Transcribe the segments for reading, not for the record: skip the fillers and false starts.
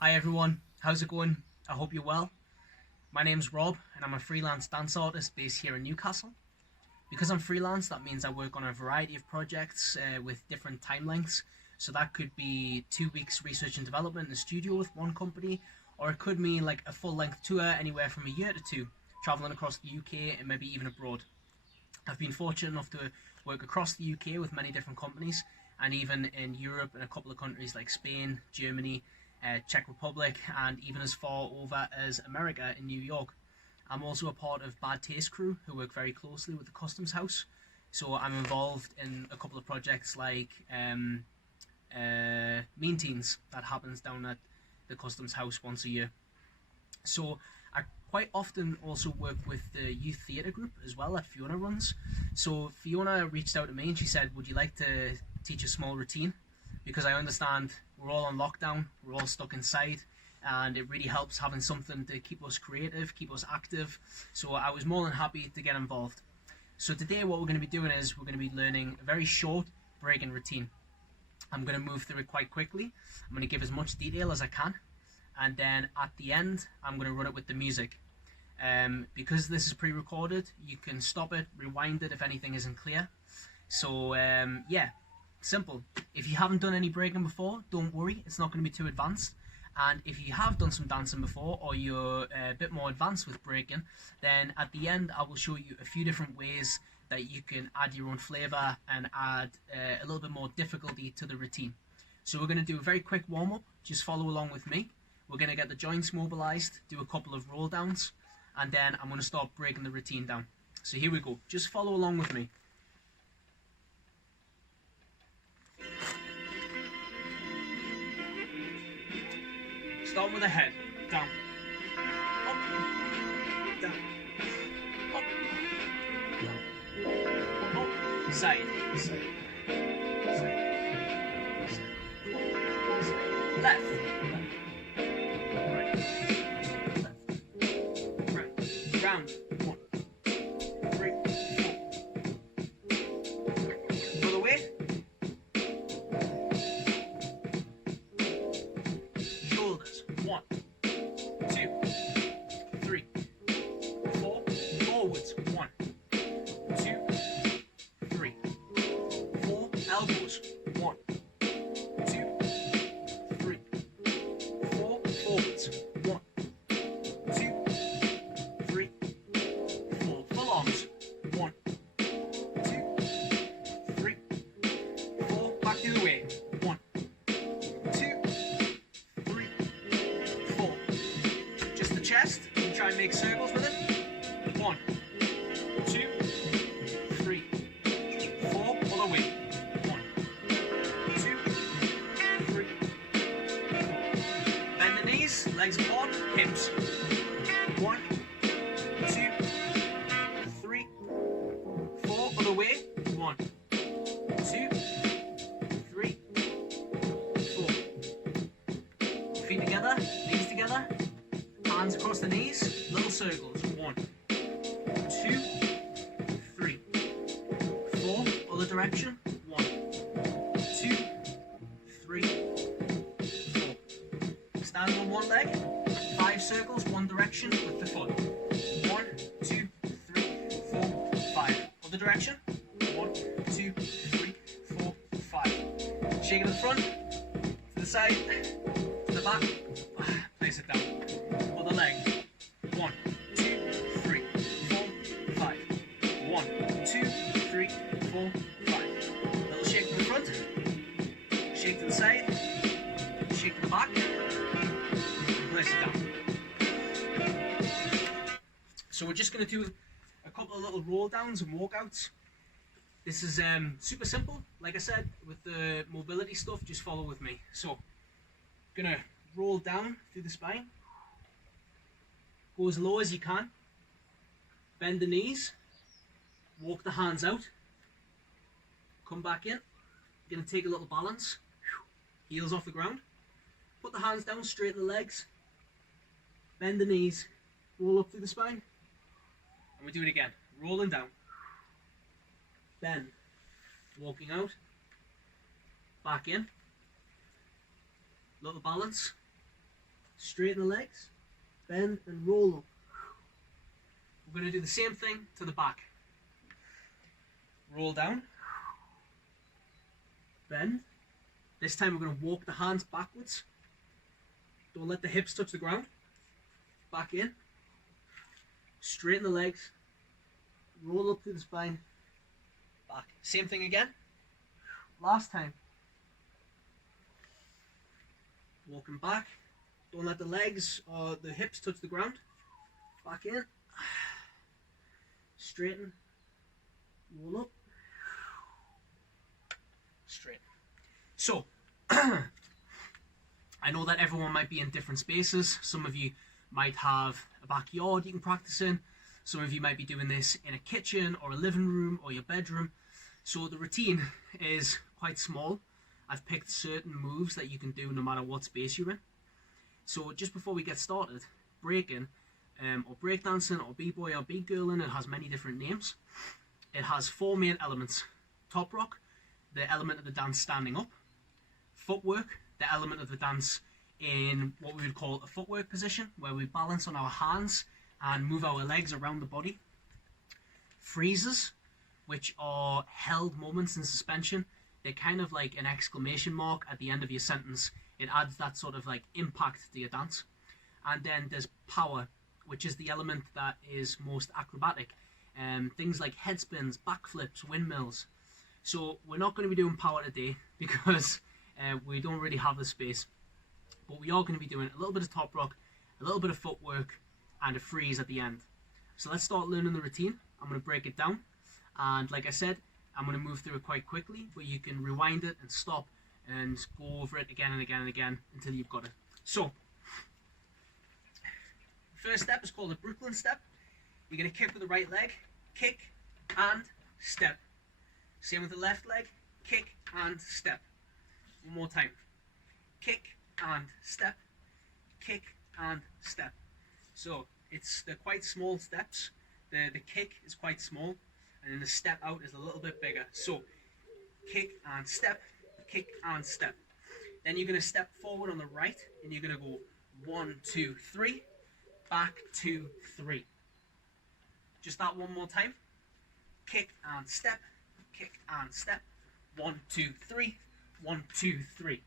Hi everyone, how's it going? I hope you're well. My name's Rob and I'm a freelance dance artist based here in Newcastle. Because I'm freelance, that means I work on a variety of projects with different time lengths. So that could be 2 weeks research and development in the studio with one company, or it could mean like a full length tour anywhere from a year to two, traveling across the UK and maybe even abroad. I've been fortunate enough to work across the UK with many different companies, and even in Europe in a couple of countries like Spain, Germany, Czech Republic, and even as far over as America in New York. I'm also a part of Bad Taste Cru, who work very closely with the Customs House. So I'm involved in a couple of projects like Mean Teens that happens down at the Customs House once a year. So I quite often also work with the youth theatre group as well that Fiona runs. So Fiona reached out to me and she said, would you like to teach a small routine? Because I understand we're all on lockdown, we're all stuck inside, and it really helps having something to keep us creative, keep us active. So I was more than happy to get involved. So today what we're going to be doing is we're going to be learning a very short breaking routine. I'm going to move through it quite quickly. I'm going to give as much detail as I can, and then at the end I'm going to run it with the music. Because this is pre-recorded, you can stop it, rewind it if anything isn't clear. So yeah, simple. If you haven't done any breaking before, don't worry, it's not going to be too advanced. And if you have done some dancing before, or you're a bit more advanced with breaking, then at the end I will show you a few different ways that you can add your own flavour and add a little bit more difficulty to the routine. So we're going to do a very quick warm-up, just follow along with me. We're going to get the joints mobilised, do a couple of roll downs, and then I'm going to start breaking the routine down. So here we go, just follow along with me. Start with the head, down, up, down, up, down, up, side, side, side, side, left, right, left, right, round, 1, 3, 4. Other way. Shoulders, 1, 2, 3, 4. Forwards, 1, 2, 3, 4. Elbows, 1, 2, 3, 4. Forwards, 1, 2, 3, 4. Full arms, 1, 2, 3, 4. Back the other way, 1, 2, 3, 4. Just the chest, and try and make circles with it. 1, 2, 3, 4. Other way. 1, 2, 3, 4. Bend the knees, legs apart, hips. 1, 2, 3, 4. Other way. 1, 2, 3, 4. Feet together, knees together, hands across the knees, little circles. 1, 2, 3, 4. Other direction. 1, 2, 3, 4. Stand on one leg, 5 circles, one direction with the foot. 1, 2, 3, 4, 5. Other direction. 1, 2, 3, 4, 5. Shake it to the front, to the side, to the back. Place it down. Other leg. 1, 2, 3, 4, 5. 1, 2, 3, 4, 5. Little shake to the front, shake to the side, shake to the back, and place it down. So we're just going to do a couple of little roll downs and walkouts. This is super simple. Like I said, with the mobility stuff, just follow with me. So, gonna roll down through the spine. Go as low as you can. Bend the knees. Walk the hands out. Come back in. You're gonna take a little balance. Heels off the ground. Put the hands down, straighten the legs. Bend the knees. Roll up through the spine. And we do it again. Rolling down. Bend. Walking out. Back in. Little balance. straighten the legs, bend and roll up. We're going to do the same thing to the back. Roll down, bend. This time we're going to walk the hands backwards. Don't let the hips touch the ground. Back in, straighten the legs, roll up through the spine, back. Same thing again. Last time. Walking back, don't let the legs or the hips touch the ground. Back in, straighten, roll up, straight. So, I know that everyone might be in different spaces. Some of you might have a backyard you can practice in. Some of you might be doing this in a kitchen or a living room or your bedroom. So the routine is quite small. I've picked certain moves that you can do no matter what space you're in. So just before we get started, breaking or breakdancing or b-boy or b-girling, it has many different names. It has 4 main elements. Top rock, the element of the dance standing up. Footwork, the element of the dance in what we would call a footwork position, where we balance on our hands and move our legs around the body. Freezes, which are held moments in suspension. They're kind of like an exclamation mark at the end of your sentence. It adds that sort of like impact to your dance. And then there's power, which is the element that is most acrobatic. Things like head spins, backflips, windmills. So we're not going to be doing power today because we don't really have the space. But we are going to be doing a little bit of top rock, a little bit of footwork, and a freeze at the end. So let's start learning the routine. I'm going to break it down. And like I said, I'm going to move through it quite quickly, but you can rewind it and stop and go over it again and again and again until you've got it. So, first step is called a Brooklyn step. You're going to kick with the right leg, kick and step. Same with the left leg, kick and step. One more time. Kick and step, kick and step. So they're quite small steps. The kick is quite small, and then the step out is a little bit bigger. So kick and step, kick and step. Then you're going to step forward on the right, and you're going to go 1, 2, 3, back 2, 3. Just that one more time. Kick and step, kick and step. 1, 2, 3, 1, 2, 3.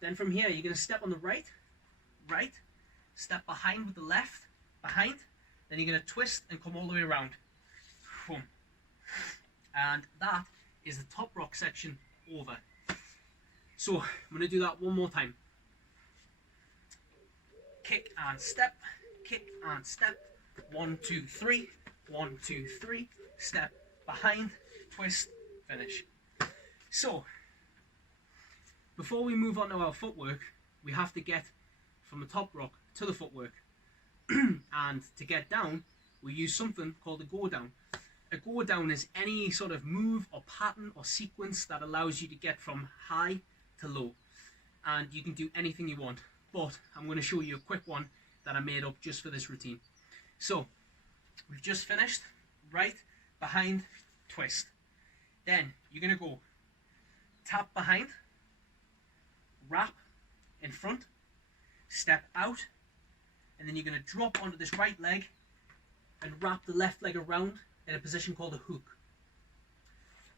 Then from here, you're going to step on the right, right, step behind with the left, behind, then you're going to twist and come all the way around. Boom. And that is the top rock section over. So, I'm going to do that one more time. Kick and step, 1, 2, 3, 1, 2, 3, step behind, twist, finish. So, before we move on to our footwork, we have to get from the top rock to the footwork. And to get down, we use something called a go down. A go down is any sort of move or pattern or sequence that allows you to get from high to low. And you can do anything you want. But I'm going to show you a quick one that I made up just for this routine. So, we've just finished. Right, behind, twist. Then, you're going to go tap behind, wrap in front, step out, and then you're going to drop onto this right leg and wrap the left leg around in a position called a hook.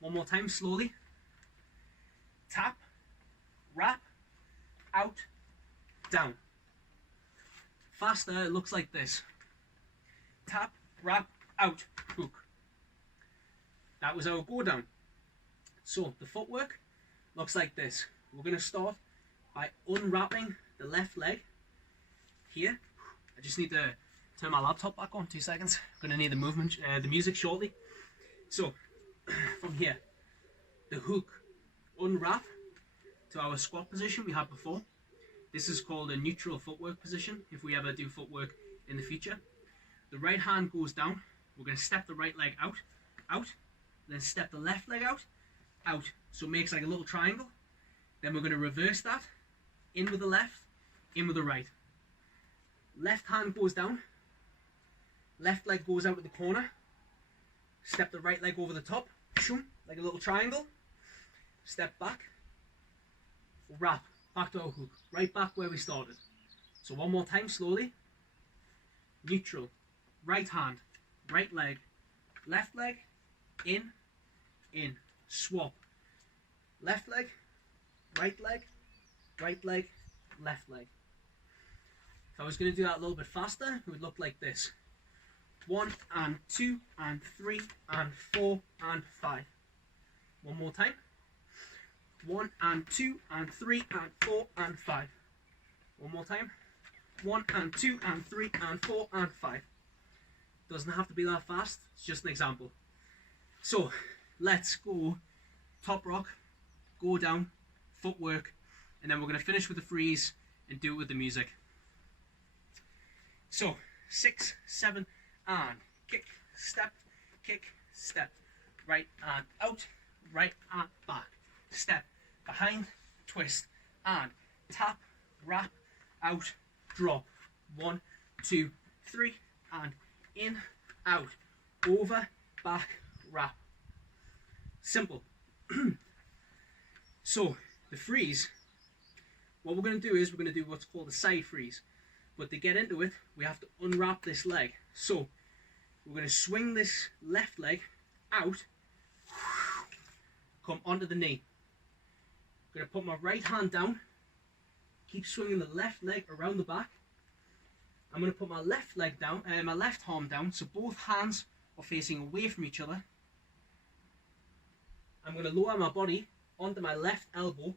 One more time, slowly. Tap, wrap, out, down. Faster, it looks like this. Tap, wrap, out, hook. That was our go down. So the footwork looks like this. We're going to start by unwrapping the left leg here. I just need to turn my laptop back on, 2 seconds. I'm going to need the movement, the music shortly. So from here, the hook, unwrap to our squat position we had before. This is called a neutral footwork position if we ever do footwork in the future. The right hand goes down. We're going to step the right leg out, out, then step the left leg out, out. So it makes like a little triangle. Then we're going to reverse that, in with the left, in with the right. Left hand goes down, left leg goes out with the corner, step the right leg over the top, like a little triangle, step back, wrap, back to our hook, right back where we started. So one more time, slowly. Neutral, right hand, right leg, left leg, in, swap. Left leg, right leg, right leg, left leg. If I was going to do that a little bit faster, it would look like this. 1 and 2 and 3 and 4 and 5. One more time. 1 and 2 and 3 and 4 and 5. One more time. 1 and 2 and 3 and 4 and 5. Doesn't have to be that fast, it's just an example. So let's go top rock, go down, footwork, and then we're going to finish with the freeze and do it with the music. So 6, 7, and kick, step, right and out, right and back, step, behind, twist, and tap, wrap, out, drop. 1, 2, 3, and in, out, over, back, wrap. Simple. So the freeze, what we're going to do is we're going to do what's called a side freeze. But to get into it, we have to unwrap this leg. So we're going to swing this left leg out, come onto the knee. I'm going to put my right hand down, keep swinging the left leg around the back. I'm going to put my left leg down, my left arm down, so both hands are facing away from each other. I'm going to lower my body onto my left elbow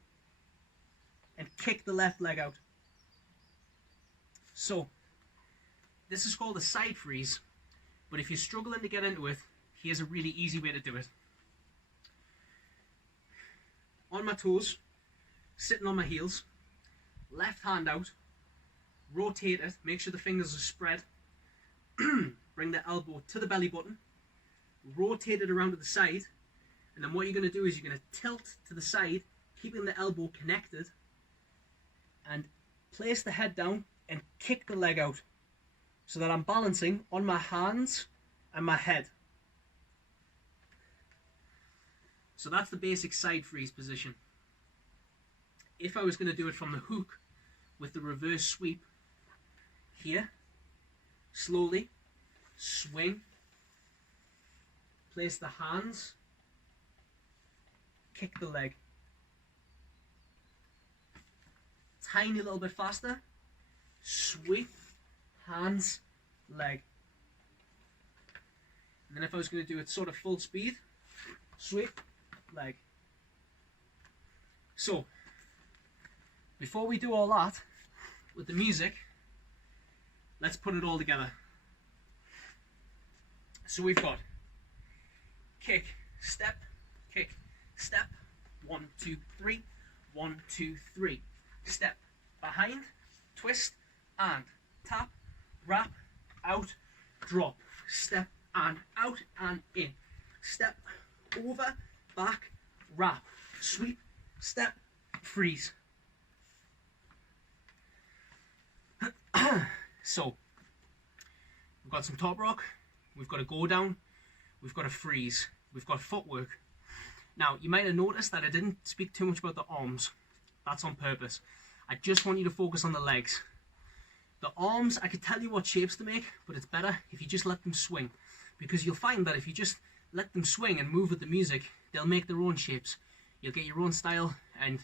and kick the left leg out. So this is called a side freeze, but if you're struggling to get into it, here's a really easy way to do it. On my toes, sitting on my heels, left hand out, rotate it, make sure the fingers are spread, bring the elbow to the belly button, rotate it around to the side, and then what you're going to do is you're going to tilt to the side, keeping the elbow connected, and place the head down and kick the leg out so that I'm balancing on my hands and my head. So that's the basic side freeze position. If I was going to do it from the hook with the reverse sweep, here, slowly, swing, place the hands, kick the leg. Tiny little bit faster, sweep, hands, leg. And then if I was going to do it sort of full speed, sweep, leg. So, before we do all that, with the music, let's put it all together. So we've got kick, step, 1, 2, 3, 1, 2, 3, step, behind, twist, and tap, wrap, out, drop, step, and out, and in, step, over, back, wrap, sweep, step, freeze. So, we've got some top rock, we've got a go down, we've got a freeze, we've got footwork. Now, you might have noticed that I didn't speak too much about the arms. That's on purpose. I just want you to focus on the legs. The arms, I could tell you what shapes to make, but it's better if you just let them swing. Because you'll find that if you just let them swing and move with the music, they'll make their own shapes. You'll get your own style, and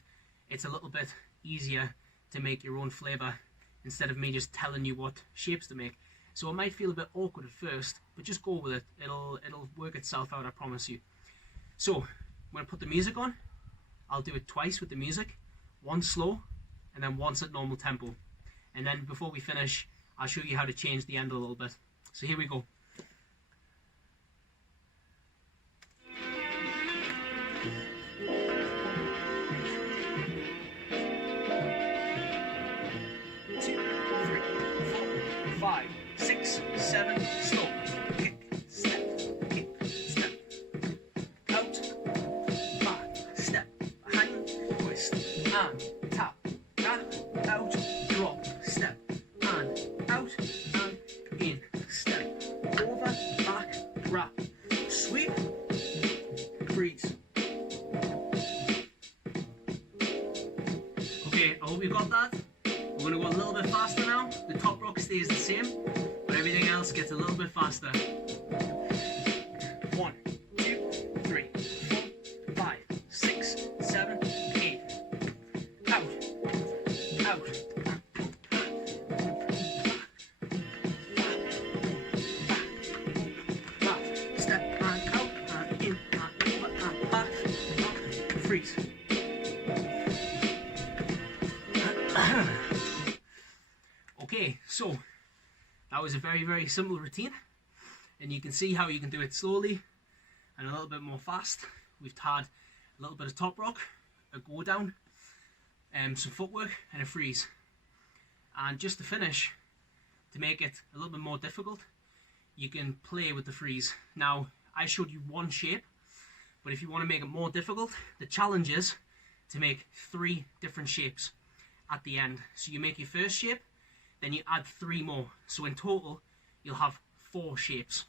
it's a little bit easier to make your own flavour instead of me just telling you what shapes to make. So it might feel a bit awkward at first, but just go with it. It'll work itself out, I promise you. So, I'm going to put the music on. I'll do it twice with the music. Once slow, and then once at normal tempo. And then before we finish, I'll show you how to change the end a little bit. So here we go. Okay, I hope you got that. We're going to go a little bit faster now. faster. 1, 2, 3, 4, 5, 6, 7, 8. Out, out. Back, step and out and in and over and back. Freeze. Okay, so that was a very, very simple routine, and you can see how you can do it slowly and a little bit more fast. We've had a little bit of top rock, a go down, some footwork and a freeze. And just to finish, to make it a little bit more difficult, you can play with the freeze. Now, I showed you one shape, but if you want to make it more difficult, the challenge is to make 3 different shapes at the end. So you make your first shape, then you add 3 more. So in total, you'll have 4 shapes.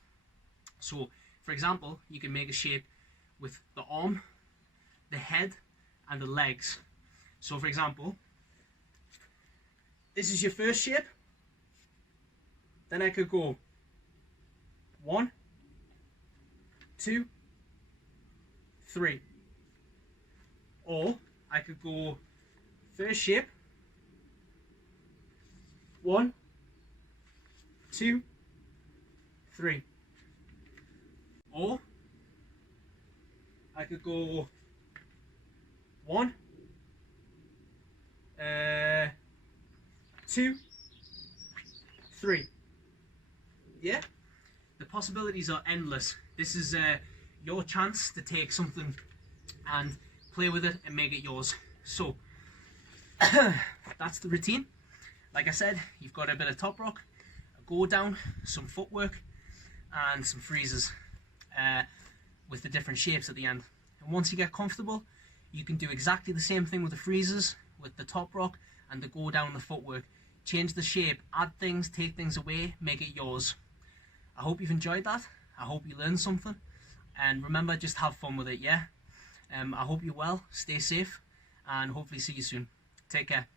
So, for example, you can make a shape with the arm, the head, and the legs. So, for example, this is your first shape. Then I could go 1, 2, 3. Or I could go first shape, 1, 2, 3. Or I could go 1, 2, 3. Yeah? The possibilities are endless. This is your chance to take something and play with it and make it yours. So, that's the routine. Like I said, you've got a bit of top rock, a go down, some footwork, and some freezes with the different shapes at the end. And once you get comfortable, you can do exactly the same thing with the freezes, with the top rock, and the go down, the footwork. Change the shape, add things, take things away, make it yours. I hope you've enjoyed that. I hope you learned something. And remember, just have fun with it, yeah? I hope you're well, stay safe, and hopefully see you soon. Take care.